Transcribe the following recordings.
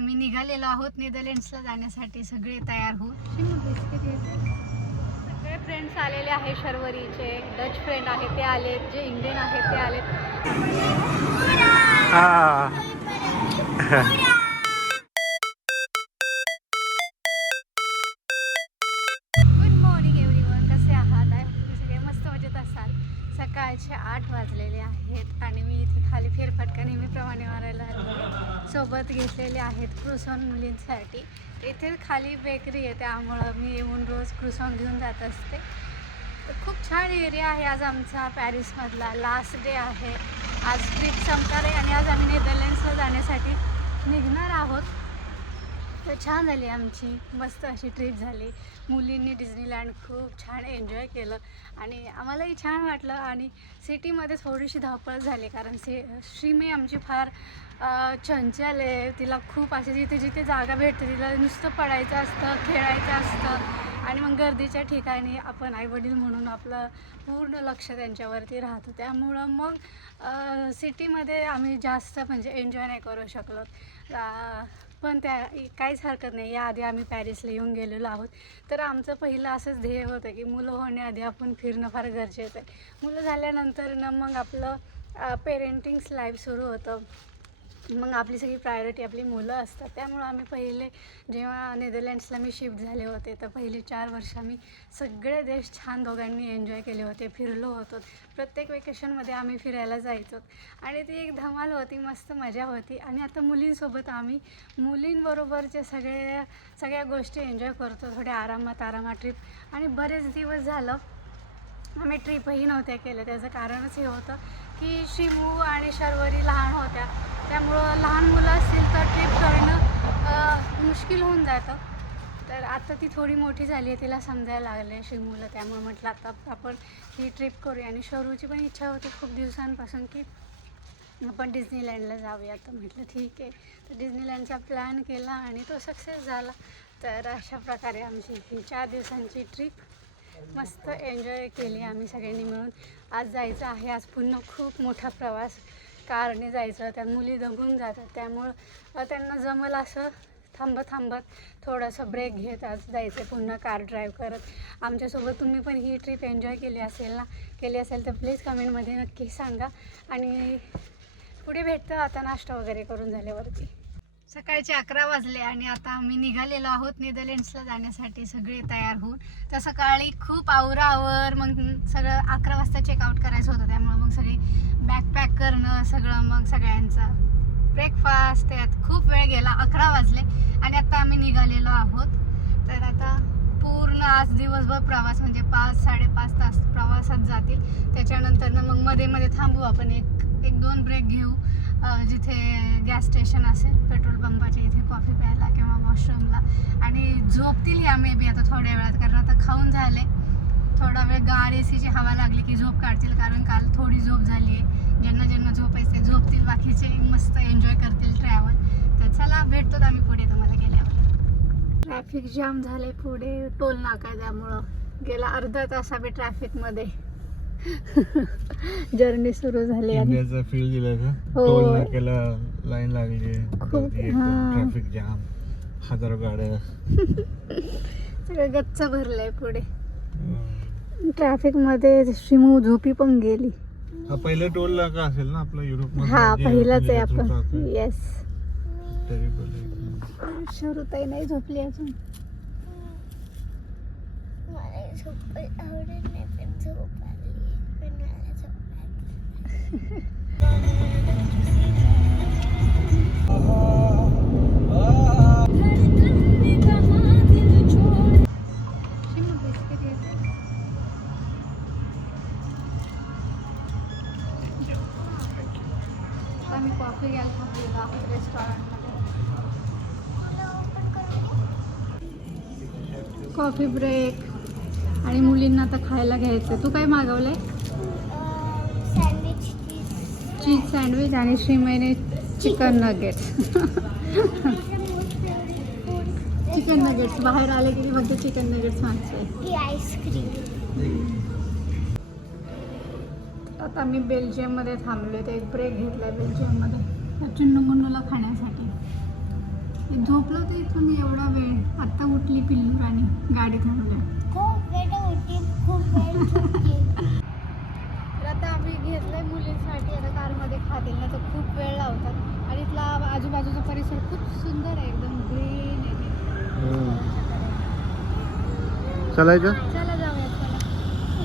आम्ही निघालेलो आहोत नेदरलँड्सला जाण्यासाठी. सगळे तयार होऊन. सगळे फ्रेंड्स आलेले आहे शर्वरीचे. डच फ्रेंड आहे ते आलेत. जे इंडियन आहेत ते आलेत. गुड मॉर्निंग एव्हरीवन कसे आहात? आहे? तुम्ही सगळे मस्त मजेत असाल? सकाळचे आठ वाजलेले आहेत आणि मी इथे खाली फेरफटका नेहमीप्रमाणे. सोबत घेतलेले आहेत क्रुसॉन मुलींसाठी. इथे खाली बेकरी आहे त्यामुळं मी येऊन रोज क्रुसॉन घेऊन जात असते. तर खूप छान एरिया आहे आज आमचा पॅरिसमधला. लास्ट डे आहे. आज ट्रिप संपणार आहे आणि आज आम्ही नेदरलँड्सला जाण्यासाठी निघणार आहोत. तर छान झाली आमची. मस्त अशी ट्रिप झाली. मुलींनी डिझनीलँड खूप छान एन्जॉय केलं. आणि आम्हालाही छान वाटलं. आणि सिटीमध्ये थोडीशी धावपळ झाली. कारण से श्रीमे आमची फार चंचल आहे. तिला खूप असे जिथे जिथे जागा भेटते तिला नुसतं पडायचं असतं खेळायचं असतं. आणि मग गर्दीच्या ठिकाणी आपण आईवडील म्हणून आपलं पूर्ण लक्ष त्यांच्यावरती राहतो. त्यामुळं मग सिटीमध्ये आम्ही जास्त म्हणजे एन्जॉय नाही करू शकलो. पण त्या काहीच हरकत नाही. याआधी आम्ही पॅरिसला येऊन गेलेलो आहोत. तर आमचं पहिलं असंच ध्येय होतं की मुलं होण्याआधी आपण फिरणं फार गरजेचं आहे. मुलं झाल्यानंतर ना मग आपलं पेरेंटिंग्स लाईफ सुरू होतं. मग आपली सगळी प्रायोरिटी आपली मुलं असतात. त्यामुळं आम्ही पहिले जेव्हा नेदरलँड्सला मी शिफ्ट झाले होते तर पहिले चार वर्ष आम्ही सगळे देश छान दोघांनी एन्जॉय केले होते फिरलो होतो. प्रत्येक वेकेशनमध्ये आम्ही फिरायला जायचो. आणि ती एक धमाल होती मस्त मजा होती. आणि आता मुलींसोबत आम्ही मुलींबरोबरचे सगळे सगळ्या गोष्टी एन्जॉय करतो. थोड्या आरामात आरामात ट्रिप आणि बरेच दिवस झालं आम्ही ट्रिपही नव्हत्या केल्या. त्याचं कारणच हे होतं की शिमू आणि शर्वरी लहान होत्या. त्यामुळं लहान मुलं असतील तर ट्रिप करणं मुश्किल होऊन जातं. तर आता ती थोडी मोठी झाली आहे तिला समजायला लागले मुलं त्यामुळे म्हटलं आता आपण ही ट्रिप करूया. आणि शरूची पण इच्छा होती खूप दिवसांपासून की आपण डिझनीलँडला जाऊया. तर म्हटलं ठीक आहे. तर डिझनीलँडचा प्लॅन केला आणि तो सक्सेस झाला. तर अशा प्रकारे आमची ही चार दिवसांची ट्रिप मस्त एन्जॉय केली आम्ही सगळ्यांनी मिळून. आज जायचं आहे आज पुन्हा खूप मोठा प्रवास. कारने जायचं त्यात मुली दमून जातात. त्यामुळं त्यांना जमल असं थांबत थांबत थोडंसं ब्रेक घेत आज जायचं पुन्हा कार ड्राईव्ह करत. आमच्यासोबत तुम्ही पण ही ट्रिप एन्जॉय केली असेल ना? केली असेल तर प्लीज कमेंटमध्ये नक्की सांगा. आणि पुढे भेटतं आता नाश्ता वगैरे करून झाल्यावरती. सकाळचे अकरा वाजले आणि आता आम्ही निघालेलो आहोत नेदरलँड्सला जाण्यासाठी सगळे तयार होऊन. तर सकाळी खूप आवरावर मग सगळं अकरा वाजता चेकआउट करायचं होतं त्यामुळं मग सगळी बॅकपॅक करणं सगळं मग सगळ्यांचं ब्रेकफास्ट त्यात खूप वेळ गेला अकरा वाजले आणि आता आम्ही निघालेलो आहोत. तर आता पूर्ण आज दिवसभर प्रवास म्हणजे पाच साडेपाच तास प्रवासात जातील. त्याच्यानंतर मग मध्ये मध्ये थांबू आपण एक एक दोन ब्रेक घेऊ. जिथे गॅस स्टेशन असेल पेट्रोल पंपाच्या इथे कॉफी प्यायला किंवा वॉशरूमला आणि झोपतील या मे बी आता थोड्या वेळात कारण आता खाऊन झाले. थोडा वेळ गार ए सीची हवा लागली की झोप काढतील कारण काल थोडी झोप झाली आहे. ज्यांना ज्यांना झोप ते झोपतील. बाकीचे मस्त एन्जॉय करतील ट्रॅव्हल तर चला भेटतो आम्ही पुढे तुम्हाला गेल्यावर. ट्रॅफिक जाम झाले पुढे. टोल नाका आहे त्यामुळं. गेला अर्धा तास आम्ही ट्रॅफिकमध्ये जर्नी सुरू झाली आणि इंडियाचा फील दिला का हो. टोल नाक्याला लाईन लागली खूप. ट्रॅफिक जाम हजारो गाड्या. सगळं गच्च भरलंय पुढे. ट्रॅफिकमध्ये शिमू झोपी पण गेली. हा पहिला टोल नाका असेल ना आपला युरोप हा पहिलाच आहे आपण येस शरुताई नाही झोपली अजून? मला झोप आवडत नाही पण झोप आली कॉफी घ्यायला थांबलेलो रेस्टॉरंटमध्ये कॉफी ब्रेक आणि मुलींना आता खायला घ्यायचं तू काय मागवलंय? चीज सँडविच आणि श्रीमयने चिकन नगेट्स चिकन नगेट्स बाहेर आले की फक्त चिकन नगेट्स मागते आईस्क्रीम आता मी बेल्जियममध्ये थांबले ते एक ब्रेक घेतलाय बेल्जियममध्ये चिन्नू मुन्नूला खाण्यासाठी. झोपलो तर इथून एवढा वेळ. आत्ता उठली पिल्लू आणि गाडी थांबल्या खूप वेळ होती खूप वेळ होती तर आता आम्ही घेतलंय मुलींसाठी आता कारमध्ये खातील ना तर खूप वेळ लावतात आणि इथला आजूबाजूचा परिसर खूप सुंदर आहे एकदम ग्रीन आहे. चालायचं चला जाऊया चला.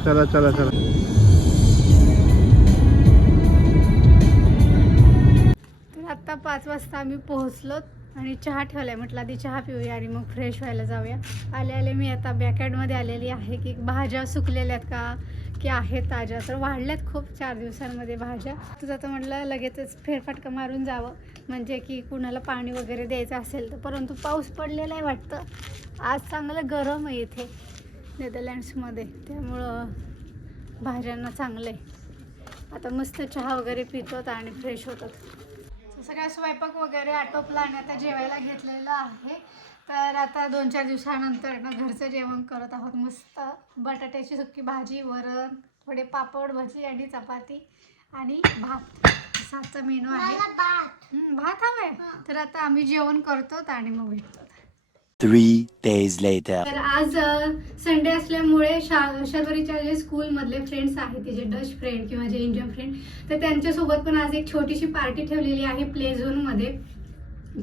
चला चला चला. तर आत्ता पाच वाजता आम्ही पोहोचलो आणि चहा ठेवलाय. म्हटलं आधी चहा पिऊया आणि मग फ्रेश व्हायला जाऊया. आले आले मी आता बॅकयार्डमध्ये आलेली आहे की भाज्या सुकलेल्या आहेत का की आहेत ताज्या? तर वाढल्यात खूप चार दिवसांमध्ये भाज्या. तुझं आता म्हटलं लगेचच फेरफटका मारून जावं. म्हणजे की कुणाला पाणी वगैरे द्यायचं असेल तर परंतु पाऊस पडलेला आहे वाटतं. आज चांगलं गरम आहे इथे नेदरलँड्समध्ये त्यामुळं भाज्यांना चांगलं आहे. आता मस्त चहा वगैरे पितोत आणि फ्रेश होतात. सगळा स्वयंपाक वगैरे आटोपला आणि आता जेवायला घेतलेलं आहे. तर आता दोन चार दिवसानंतर ना घरचं जेवण करत आहोत मस्त. बटाट्याची सुकी भाजी वरण थोडे पापड भजी आणि चपाती आणि भात. सातचा मेनू आहे मला भात. हं, भात हवाय. तर आता आम्ही जेवण करतो आणि मग भेटतो Three days later. तर आज संडे असल्यामुळे शा शर्वरीच्या जे स्कूलमधले फ्रेंड्स आहेत तिचे डच फ्रेंड किंवा जे इंडियन फ्रेंड तर त्यांच्यासोबत पण आज एक छोटीशी पार्टी ठेवलेली आहे प्ले झोनमध्ये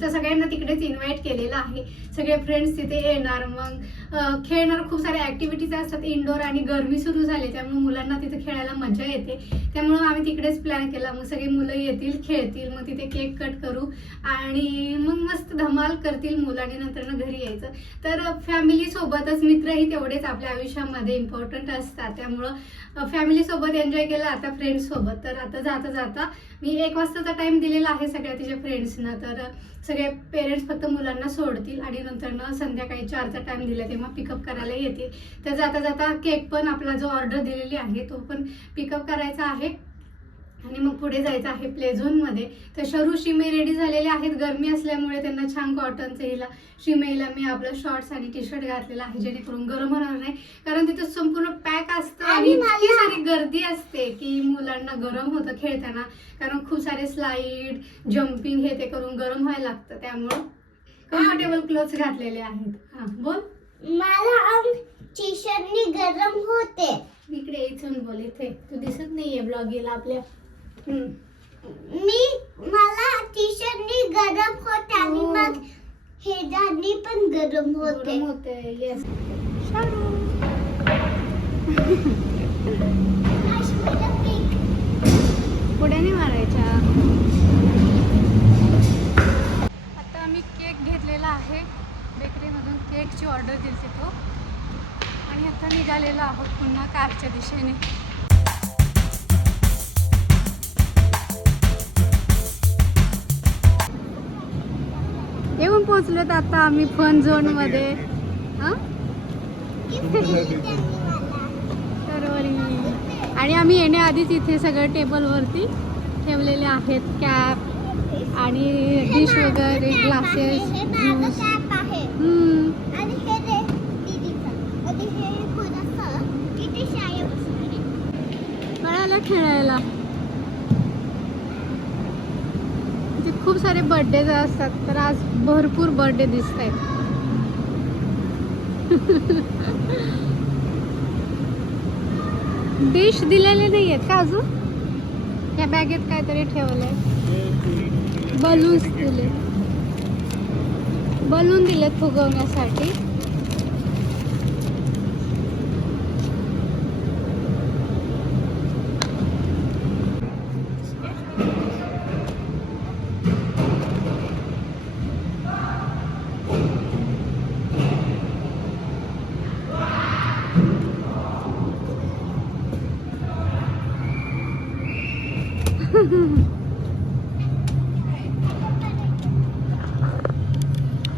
तर सगळ्यांना तिकडेच इन्व्हाइट केलेलं आहे. सगळे फ्रेंड्स तिथे येणार मग खेळणार खूप साऱ्या ॲक्टिव्हिटीज असतात. इनडोअर आणि गरमी सुरू झाली त्यामुळे मुलांना तिथे खेळायला मजा येते. त्यामुळं आम्ही तिकडेच प्लॅन केला. मग सगळी मुलं येतील खेळतील. मग तिथे केक कट करू. आणि मग मस्त धमाल करतील मुलं आणि नंतर घरी यायचं. तर फॅमिलीसोबतच मित्रही तेवढेच आपल्या आयुष्यामध्ये इम्पॉर्टंट असतात. त्यामुळं फॅमिलीसोबत एन्जॉय केला. आता फ्रेंड्ससोबत तर आता जाता जाता मी एक वाजताचा टाइम दिलेला आहे सगळ्या तिच्या फ्रेंड्सना तर सगळे पेरेंट्स फक्त मुलांना सोडतील आणि नंतरनं संध्याकाळी चारचा टाइम दिला तेव्हा पिकअप करायला येतील तर जाता जाता केक पण आपला जो ऑर्डर दिलेली आहे तो पण पिकअप करायचा आहे. आणि मग पुढे जायचं आहे प्ले झोनमध्ये तर शरू शिमे रेडी झालेले आहेत. गरमी असल्यामुळे त्यांना छान कॉटनचं हिला शिमेला मी आपलं शॉर्ट्स आणि टी शर्ट घातलेलं आहे जेणेकरून गरम होणार नाही. कारण तिथं संपूर्ण पॅक असतं आणि इतकी सारी गर्दी असते की मुलांना गरम होतं खेळताना. कारण खूप सारे स्लाईड जम्पिंग हे ते करून गरम व्हायला लागतं. त्यामुळं कम्फर्टेबल क्लोथ्स घातलेले आहेत. हां बोल. मला टी शर्टनी गरम होते इकडे इथून बोल इथे तू दिसत नाहीये ब्लॉगीला आपल्या हम्म. मी मला टी शर्टनी गरम होते आणि हो. मग हे दाणी पण गरम होते गरम होते येस काश्मीर pink. पुढ्याने मारायच्या आता आम्ही केक घेतलेला आहे बेकरीमधून ऑर्डर दिली तो. आणि आता निघालेलो आहोत पुन्हा कारच्या दिशेने. येऊन पोचलोत आता आम्ही फन झोनमध्ये हां? तरवरी आणि आम्ही येण्याआधीच इथे सगळं टेबलवरती ठेवलेले आहेत कॅप आणि डिश वगैरे ग्लासेस ज्यूस cap आहे आणि हे दे दीदीचं आणि हे थोडंसं किती शाळे बसणार खेळायला. इथे खूप सारे बर्थडे असतात तर आज भरपूर बर्थडे दिसत आहेत डिश दिलेले नाही आहेत का अजून? या बॅगेत काहीतरी ठेवलंय. बलून्स दिले. बलून दिलेत फुगवण्यासाठी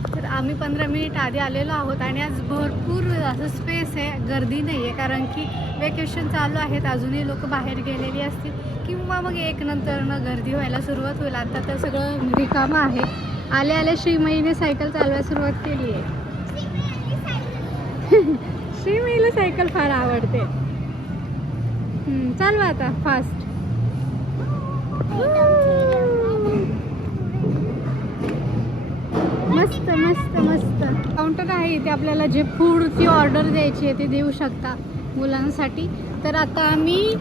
तर आम्ही पंधरा मिनिट आधी आलेलो आहोत आणि आज भरपूर असं स्पेस आहे गर्दी नाही आहे कारण की वेकेशन चालू आहेत अजूनही लोक बाहेर गेलेली असतील किंवा मग एक नंतर न गर्दी व्हायला सुरुवात होईल. आता तर सगळं रिकामं आहे. आले आले श्रीमईने सायकल चालवायला सुरुवात केली आहे. श्रीमईला सायकल फार आवडते. चालवा आता फास्ट मस्त मस्त मस्त. काउंटर आहे इथे आपल्याला जे फूडची ऑर्डर द्यायची आहे ते देऊ शकता मुलांसाठी. तर आता आम्ही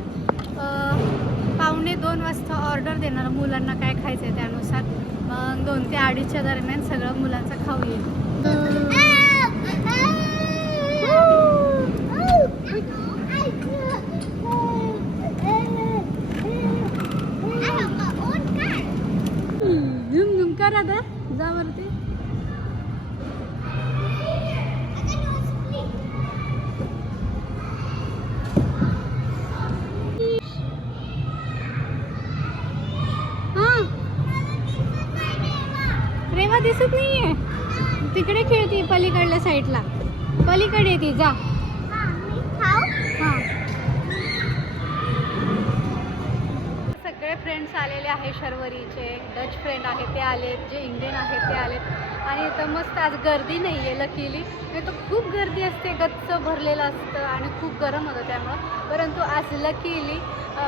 पावणे दोन वाजता ऑर्डर देणार. मुलांना काय खायचं आहे त्यानुसार. मग दोन ते अडीचच्या दरम्यान सगळं मुलांचं खाऊ येईल झुम झुम करा आता. जा वरती. दिसत नाहीये. तिकडे खेळते पलीकडल्या साईडला. पलीकडे ती जा. सगळे फ्रेंड्स आलेले आहे शर्वरीचे. डच फ्रेंड आहे ते आलेत. जे इंडियन आहेत ते आलेत. आणि इथं मस्त आज गर्दी नाही आहे लकीली नाही तर खूप गर्दी असते गच्च भरलेलं असतं आणि खूप गरम होतं त्यामुळं. परंतु आज लकीली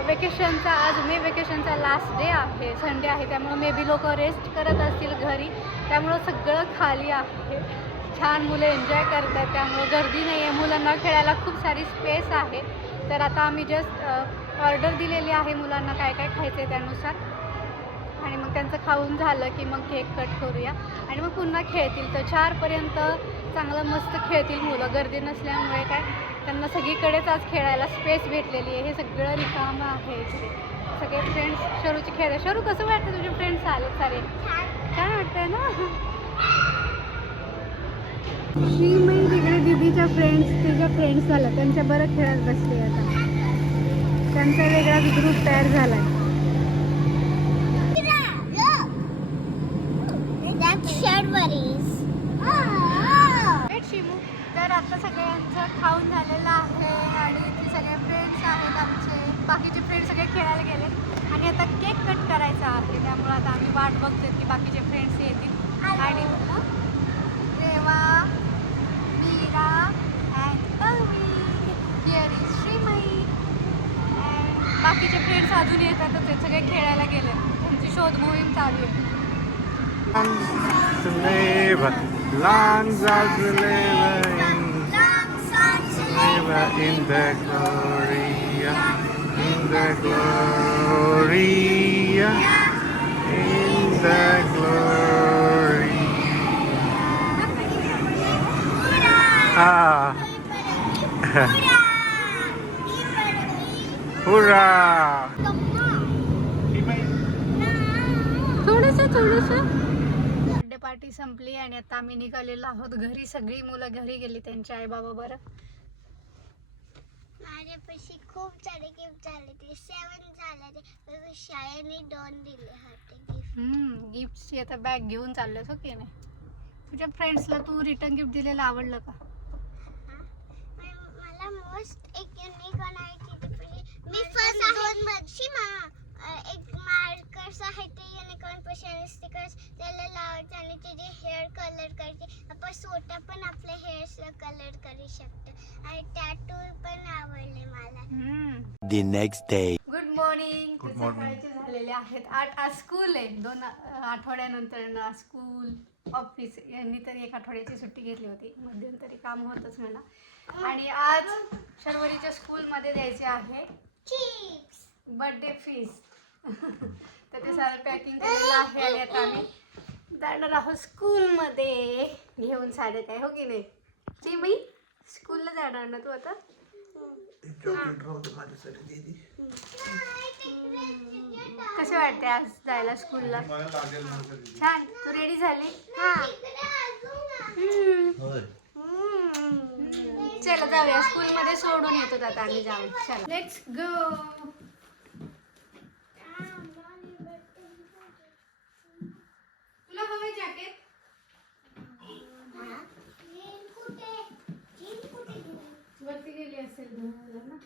वेकेशनचा आज मे वेकेशनचा लास्ट डे आहे संडे आहे त्यामुळं मे बी लोक रेस्ट करत असतील घरी. त्यामुळं सगळं खाली आहे. छान मुलं एन्जॉय करतात त्यामुळं गर्दी नाही आहे मुलांना खेळायला खूप सारी स्पेस आहे. तर आता आम्ही जस्ट ऑर्डर दिलेली आहे मुलांना काय काय खायचं आहे त्यानुसार. आणि मग त्यांचं खाऊन झालं की मग केक कट करूया. आणि मग पुन्हा खेळतील. तर चारपर्यंत चांगलं मस्त खेळतील मुलं. गर्दी नसल्यामुळे काय त्यांना सगळीकडेच आज खेळायला स्पेस भेटलेली आहे. हे सगळं रिकामं आहे इथे. सगळे फ्रेंड्स शरूचे खेळ शरू कसं वाटतं तुझे फ्रेंड्स आले? सारे? छान वाटतंय ना? श्रीमयी म्हणजे तिकडे दीदीच्या फ्रेंड्स तिच्या फ्रेंड्स झाल्या. त्यांच्या बरं खेळत बसले आता. त्यांचा वेगळाच ग्रुप तयार झाला आहे शेड भेट शिमू तर आता सगळ्यांचं खाऊन झालेलं आहे आणि इथे सगळे फ्रेंड्स आहेत आमचे. बाकीचे फ्रेंड्स सगळे खेळायला गेले. आणि आता केक कट करायचा आहे. त्यामुळे आता आम्ही वाट बघतोय की बाकीचे फ्रेंड्स येतील. आणि Reva Meera and Tanvi here is Shrimayi and बाकीचे फ्रेंड्स अजून येतात तर ते सगळे खेळायला गेले. त्यांची शोध मोहीम चालू आहे. Zu leven, lang zal ze leven in, leven in de gloria, in de gloria, in de glory. Ah, hurra! थोडंसं थोडंसं बर्थडे पार्टी संपली आणि आता आम्ही निघालेलो आहोत. घरी सगळी मुलं घरी गेली त्यांचे आई बाबा बरं माझ्यापाशी खूप सारे गिफ्ट झाले ते. सेवन झाले ते. शाळेने दोन दिले होते गिफ्ट गिफ्टची आता बॅग घेऊन चाललोस हो की नाही? तुझ्या फ्रेंड्सला तू रिटर्न गिफ्ट दिलेलं आवडलं का? मला मोस्ट एक युनिक बनायची मी फर्स्ट दोन वर्षी मा एक मार्कर्स आहे ते युनिकॉर्न पेशन स्टिकर्स त्याला त्याचे हेअर कलर करायचे आपण स्वतः पण आपल्या हेअर्सला कलर करू शकतो. आणि टॅटू पण आवडले मला. The next day. Good morning Good morning. सकाळचे झालेले आहेत. आठ आज स्कूल आहे. दोन आठवड्यानंतर ना स्कूल ऑफिस यांनी तर एक आठवड्याची सुट्टी घेतली होती. मध्यंतरी काम होतच म्हणा. आणि आज शर्वरीच्या स्कूलमध्ये द्यायचे आहे चिप्स बर्थडे फीस तर ते सारं पॅकिंग केलेलं आहे आणि आता आम्ही जाणार आहोत स्कूलमध्ये. घेऊन साडे काय हो की नाही? ती मी स्कूलला जाणार ना तू आता? कसे वाटते आज जायला स्कूलला? छान. तू रेडी झाली. चला जाऊया. स्कूलमध्ये सोडून येतो आता आम्ही जाऊन. चला. लेट्स गो हवे जॅकेट वरती गेली असेल दोन हजार ना.